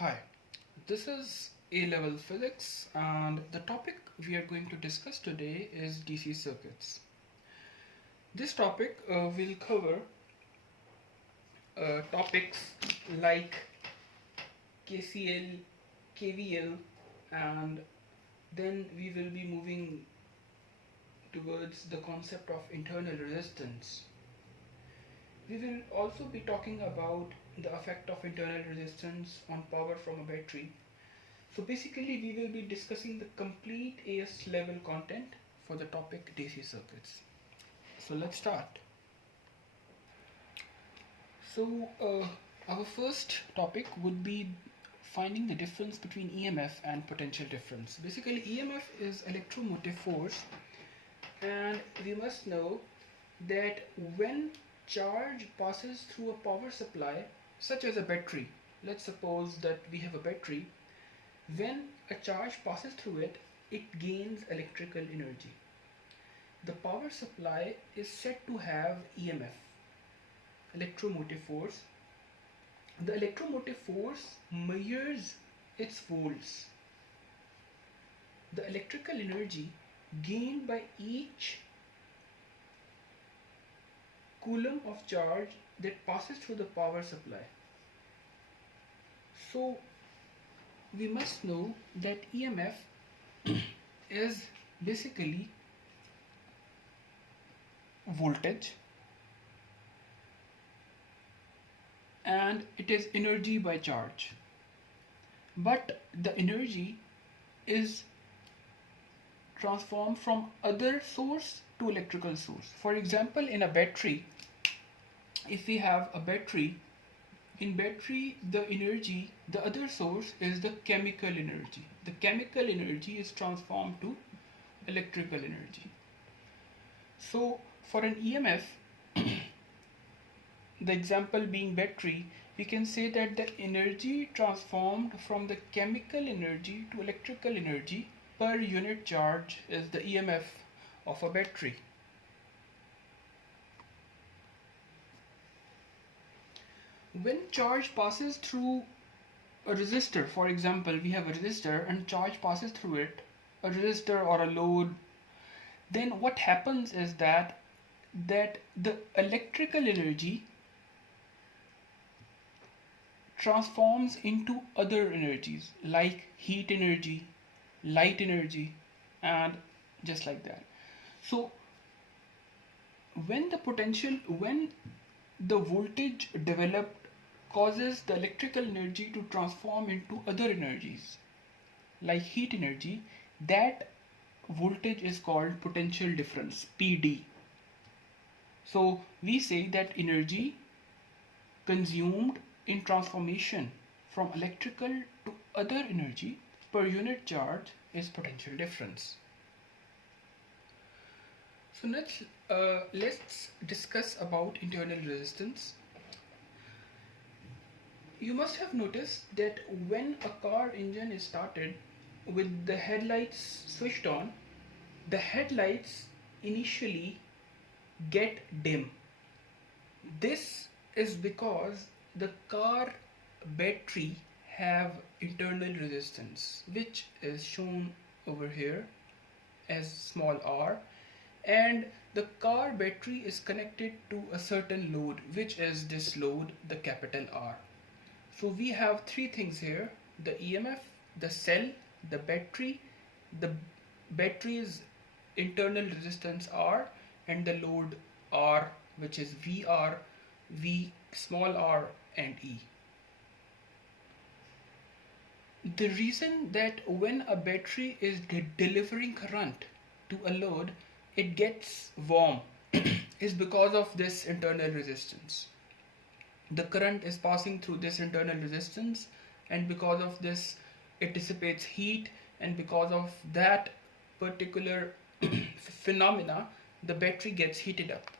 Hi, this is A-level physics and the topic we are going to discuss today is DC circuits. This topic will cover topics like KCL, KVL, and then we will be moving towards the concept of internal resistance. We will also be talking about the effect of internal resistance on power from a battery. So basically we will be discussing the complete AS level content for the topic DC circuits. So let's start. So our first topic would be finding the difference between EMF and potential difference. Basically EMF is electromotive force, and we must know that when charge passes through a power supply such as a battery, let's suppose that we have a battery. When a charge passes through it, it gains electrical energy. The power supply is said to have EMF, electromotive force. The electromotive force measures its volts. The electrical energy gained by each coulomb of charge that passes through the power supply. So we must know that EMF is basically voltage and it is energy by charge, but the energy is transformed from other source to electrical source. For example, in a battery, if we have a battery, in battery the energy, the other source is the chemical energy. The chemical energy is transformed to electrical energy. So for an EMF, the example being battery, we can say that the energy transformed from the chemical energy to electrical energy per unit charge is the EMF of a battery. When charge passes through a resistor, for example, we have a resistor and charge passes through it, a resistor or a load, then what happens is that the electrical energy transforms into other energies like heat energy, light energy, and just like that. So when the voltage developed causes the electrical energy to transform into other energies like heat energy, that voltage is called potential difference, PD. So we say that energy consumed in transformation from electrical to other energy per unit charge is potential difference. So let's discuss about internal resistance. You must have noticed that when a car engine is started with the headlights switched on, the headlights initially get dim. This is because the car battery have internal resistance, which is shown over here as small r, and the car battery is connected to a certain load, which is this load, the capital R. So we have three things here: the EMF, the cell, the battery, the battery's internal resistance R, and the load R, which is VR, V small r, and E. The reason that when a battery is delivering current to a load, it gets warm is because of this internal resistance. The current is passing through this internal resistance, and because of this it dissipates heat, and because of that particular phenomena the battery gets heated up.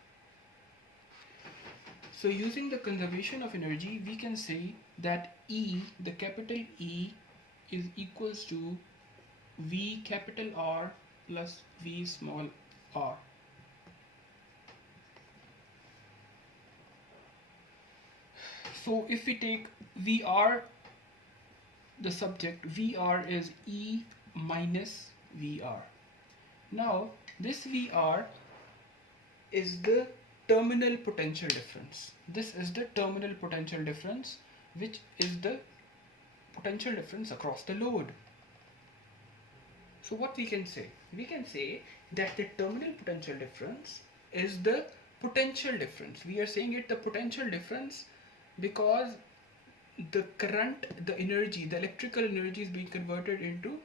So using the conservation of energy, we can say that E, the capital E, is equals to V capital R plus V small r. So if we take VR the subject, VR is E minus VR. Now this VR is the terminal potential difference. This is the terminal potential difference, which is the potential difference across the load. So what we can say? We can say that the terminal potential difference is the potential difference. We are saying it the potential difference because the current, the energy, the electrical energy is being converted into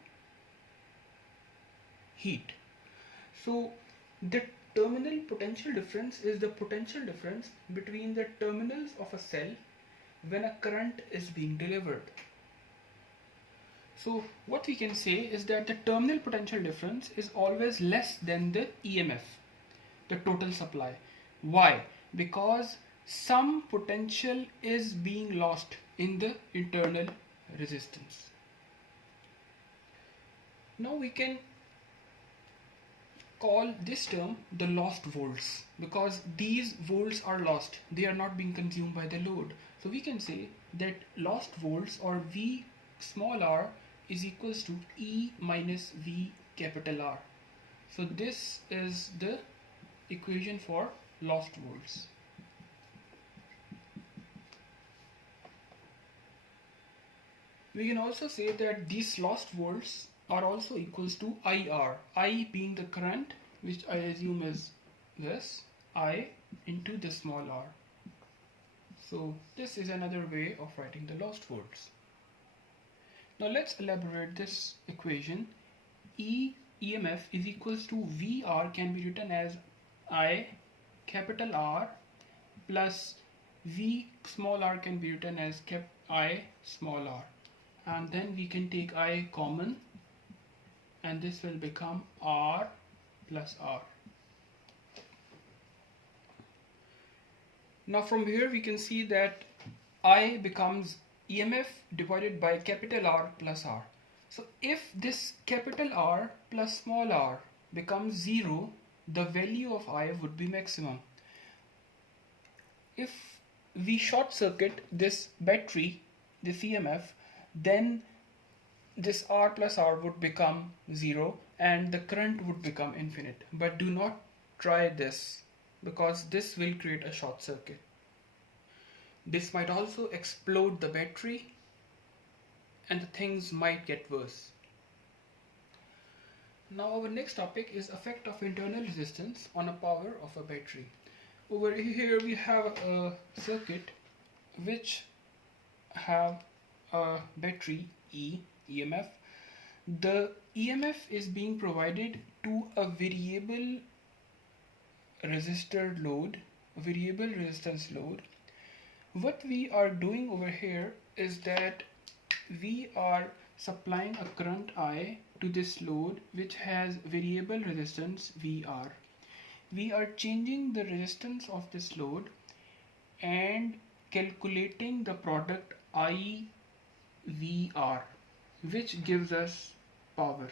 heat. So the terminal potential difference is the potential difference between the terminals of a cell when a current is being delivered. So what we can say is that the terminal potential difference is always less than the e.m.f, the total supply. Why? Because some potential is being lost in the internal resistance. Now we can call this term the lost volts because these volts are lost, they are not being consumed by the load. So we can say that lost volts, or V small r, is equals to E minus V capital R. So this is the equation for lost volts. We can also say that these lost volts are also equals to IR, I being the current, which I assume is this, I into the small r. So this is another way of writing the lost volts. Now let's elaborate this equation. e.m.f is equals to VR can be written as I capital R plus V small r can be written as I small r. And then we can take I common, and this will become R plus R. Now from here we can see that I becomes EMF divided by capital R plus R. So if this capital R plus small r becomes 0, the value of I would be maximum. If we short circuit this battery, this EMF, then this R plus R would become 0 and the current would become infinite. But do not try this because this will create a short circuit. This might also explode the battery and the things might get worse. Now our next topic is effect of internal resistance on a power of a battery. Over here we have a circuit which have a battery EMF. The EMF is being provided to a variable resistor load, a variable resistance load. What we are doing over here is that we are supplying a current I to this load which has variable resistance VR. We are changing the resistance of this load and calculating the product IVR, which gives us power.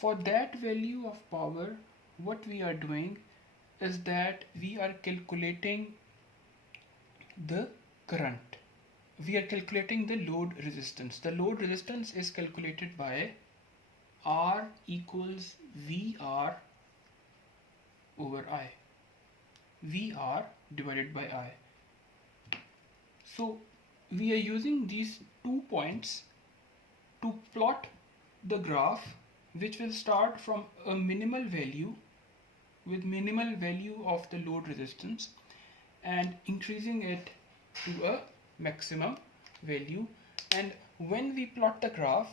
For that value of power, what we are doing is that we are calculating the current. We are calculating the load resistance. The load resistance is calculated by R equals VR over I. VR divided by I. So we are using these 2 points to plot the graph, which will start from a minimal value with minimal value of the load resistance and increasing it to a maximum value. And when we plot the graph,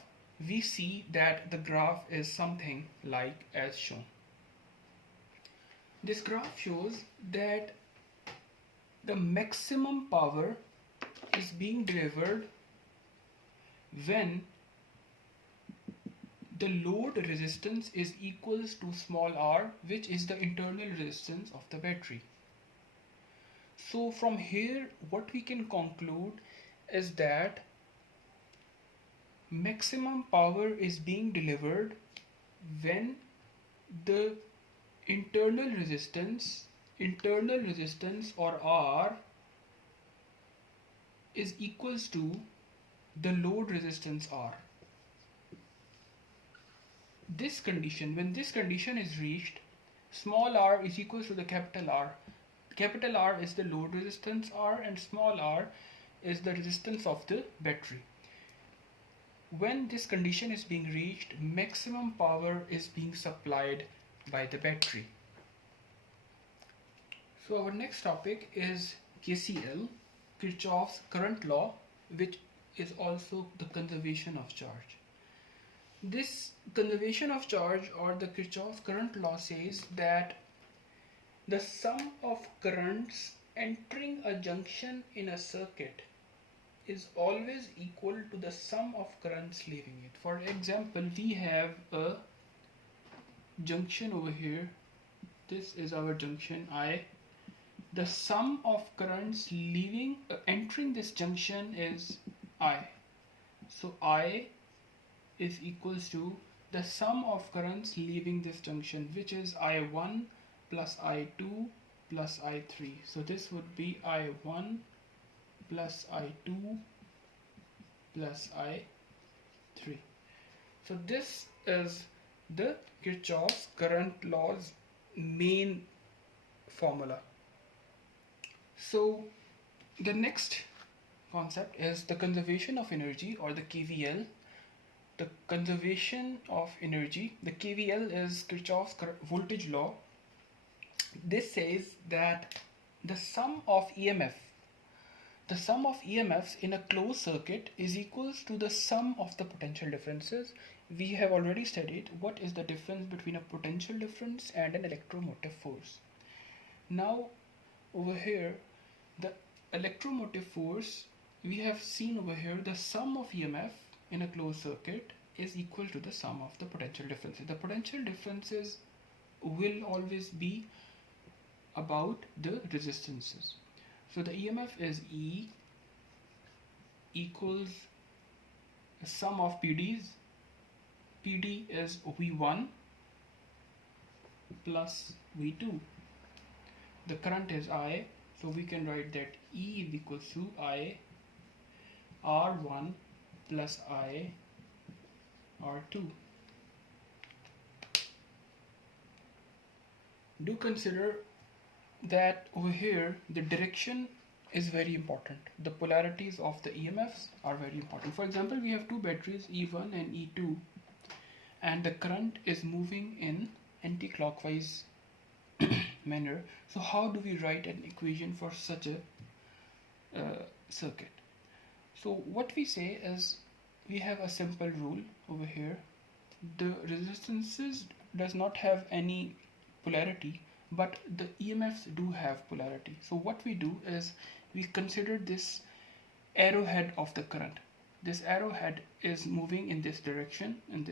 we see that the graph is something like as shown. This graph shows that the maximum power is being delivered when the load resistance is equals to small r, which is the internal resistance of the battery. So from here what we can conclude is that maximum power is being delivered when the internal resistance or R is equals to the load resistance R. This condition, when this condition is reached, small r is equals to the capital R. Capital R is the load resistance R and small r is the resistance of the battery. When this condition is being reached, maximum power is being supplied by the battery. So our next topic is KCL, Kirchhoff's current law, which is also the conservation of charge. This conservation of charge or the Kirchhoff's current law says that the sum of currents entering a junction in a circuit is always equal to the sum of currents leaving it. For example, we have a junction over here. This is our junction I. The sum of currents entering this junction is I. So I is equals to the sum of currents leaving this junction, which is I1 plus I2 plus I3. So this would be I1 plus I2 plus I3. So this is the Kirchhoff's current law's main formula. So the next concept is the conservation of energy, or the KVL. The conservation of energy, the KVL is Kirchhoff's voltage law. This says that the sum of e.m.f. The sum of e.m.fs in a closed circuit is equals to the sum of the potential differences. We have already studied what is the difference between a potential difference and an electromotive force. Now over here, the electromotive force, we have seen over here the sum of e.m.f in a closed circuit is equal to the sum of the potential differences. The potential differences will always be about the resistances. So the e.m.f is E equals the sum of PDs. PD is V1 plus V2. The current is I, so we can write that E is equals to I R1 plus I R2. Do consider that over here the direction is very important. The polarities of the EMFs are very important. For example, we have two batteries, E1 and E2, and the current is moving in anti-clockwise manner. So how do we write an equation for such a circuit? So what we say is, we have a simple rule over here. The resistances does not have any polarity, but the EMFs do have polarity. So what we do is, we consider this arrowhead of the current. This arrowhead is moving in this direction, and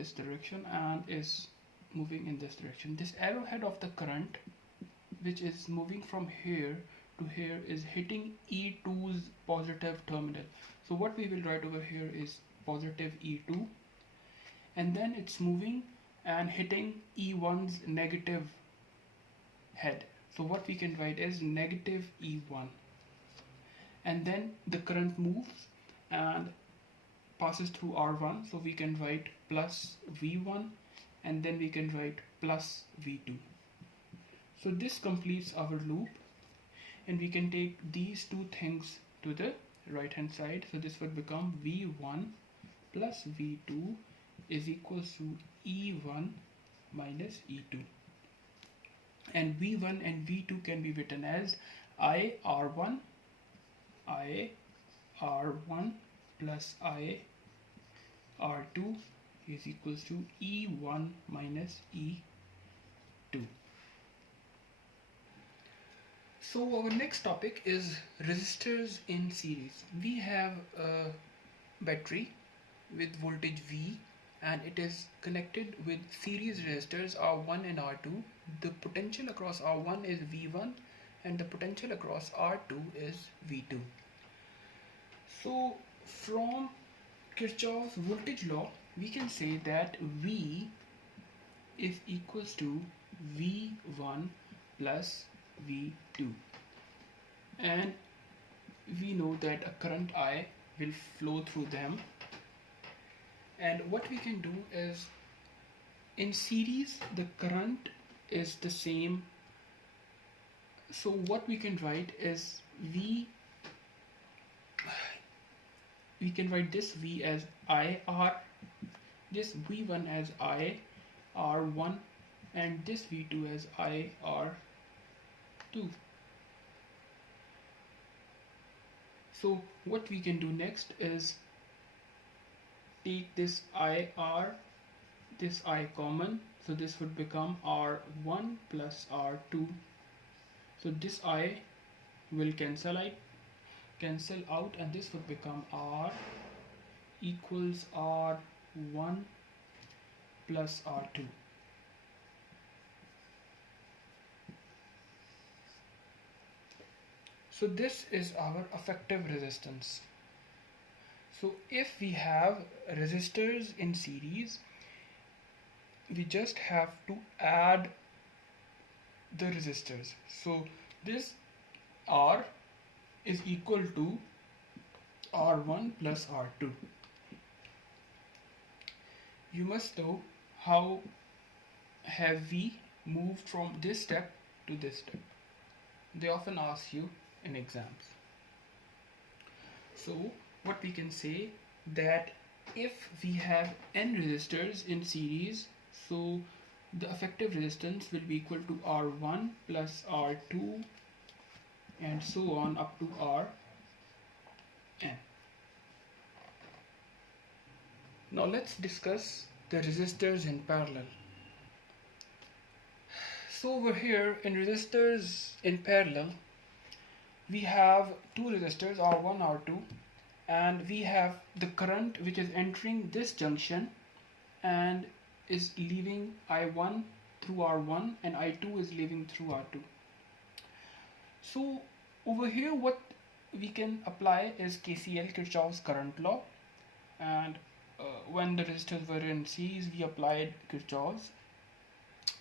is moving in this direction. This arrowhead of the current, which is moving from here to here, is hitting E2's positive terminal. So what we will write over here is positive E2, and then it's moving and hitting E1's negative head. So what we can write is negative E1, and then the current moves and passes through R1, so we can write plus V1, and then we can write plus V2. So this completes our loop, and we can take these two things to the right hand side. So this would become V1 plus V2 is equals to E1 minus E2, and V1 and V2 can be written as IR1 plus IR2 is equals to E1 minus E2. So our next topic is resistors in series. We have a battery with voltage V, and it is connected with series resistors R1 and R2. The potential across R1 is V1 and the potential across R2 is V2. So from Kirchhoff's voltage law, we can say that V is equals to V1 plus V2, and we know that a current I will flow through them, and what we can do is, in series the current is the same, so what we can write is we can write this V as IR, this V1 as IR1, and this V2 as IR2. So what we can do next is take this IR, this I common, so this would become R1 plus R2. So this I will cancel out, and this would become R equals R1 plus R2. So this is our effective resistance. So if we have resistors in series, we just have to add the resistors. So this R is equal to R1 plus R2. You must know how have we moved from this step to this step. They often ask you in exams. So what we can say, that if we have n resistors in series, so the effective resistance will be equal to R1 plus R2 and so on up to Rn. Now let's discuss the resistors in parallel. So over here in resistors in parallel, we have two resistors R1, R2, and we have the current which is entering this junction and is leaving I1 through R1, and I2 is leaving through R2. So over here what we can apply is KCL, Kirchhoff's current law, and when the resistors were in series we applied Kirchhoff's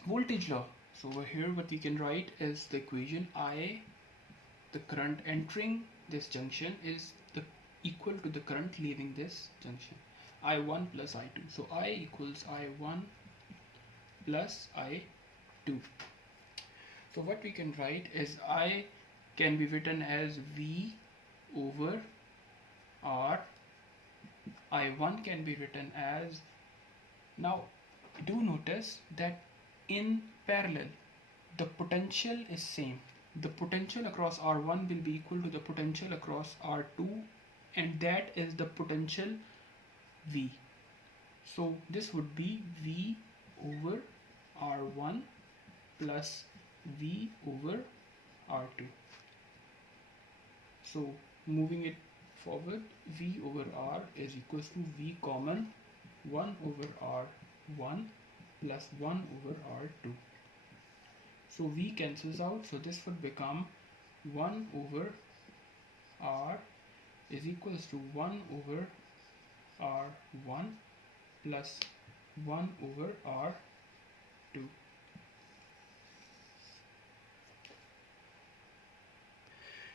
voltage law. So over here what we can write is the equation I, the current entering this junction, is equal to the current leaving this junction, I1 plus I2. So I equals I1 plus I2. So what we can write is I can be written as V over R. I1 can be written as, now do notice that in parallel the potential is same. The potential across R1 will be equal to the potential across R2, and that is the potential V. So this would be V over R1 plus V over R2. So moving it forward, V over R is equals to V common 1 over R1 plus 1 over R2. So V cancels out, so this would become 1 over R is equals to 1 over R1 plus 1 over R2.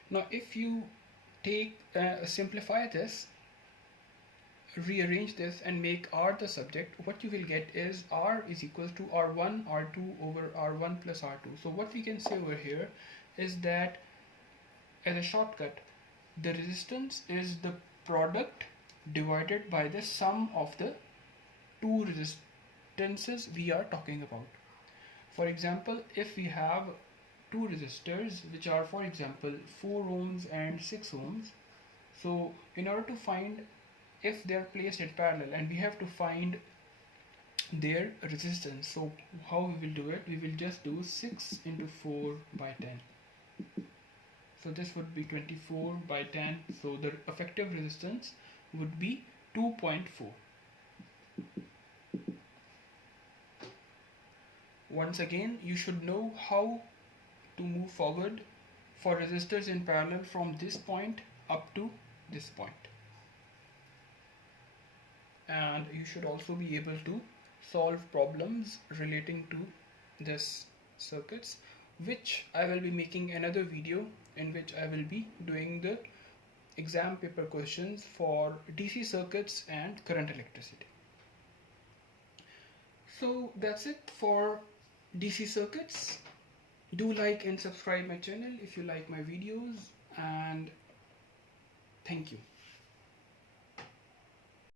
Now if you take simplify this, rearrange this and make R the subject, what you will get is R is equals to R1 R2 over R1 plus R2. So what we can say over here is that, as a shortcut, the resistance is the product divided by the sum of the two resistances we are talking about. For example, if we have two resistors which are, for example, 4 ohms and 6 ohms, so in order to find if they are placed in parallel, and we have to find their resistance, so how we will do it, we will just do 6 into 4 by 10. So this would be 24 by 10, so the effective resistance would be 2.4. Once again, you should know how to move forward for resistors in parallel from this point up to this point. And you should also be able to solve problems relating to this circuits, which I will be making another video in which I will be doing the exam paper questions for DC circuits and current electricity. So that's it for DC circuits. Do like and subscribe my channel if you like my videos, and thank you.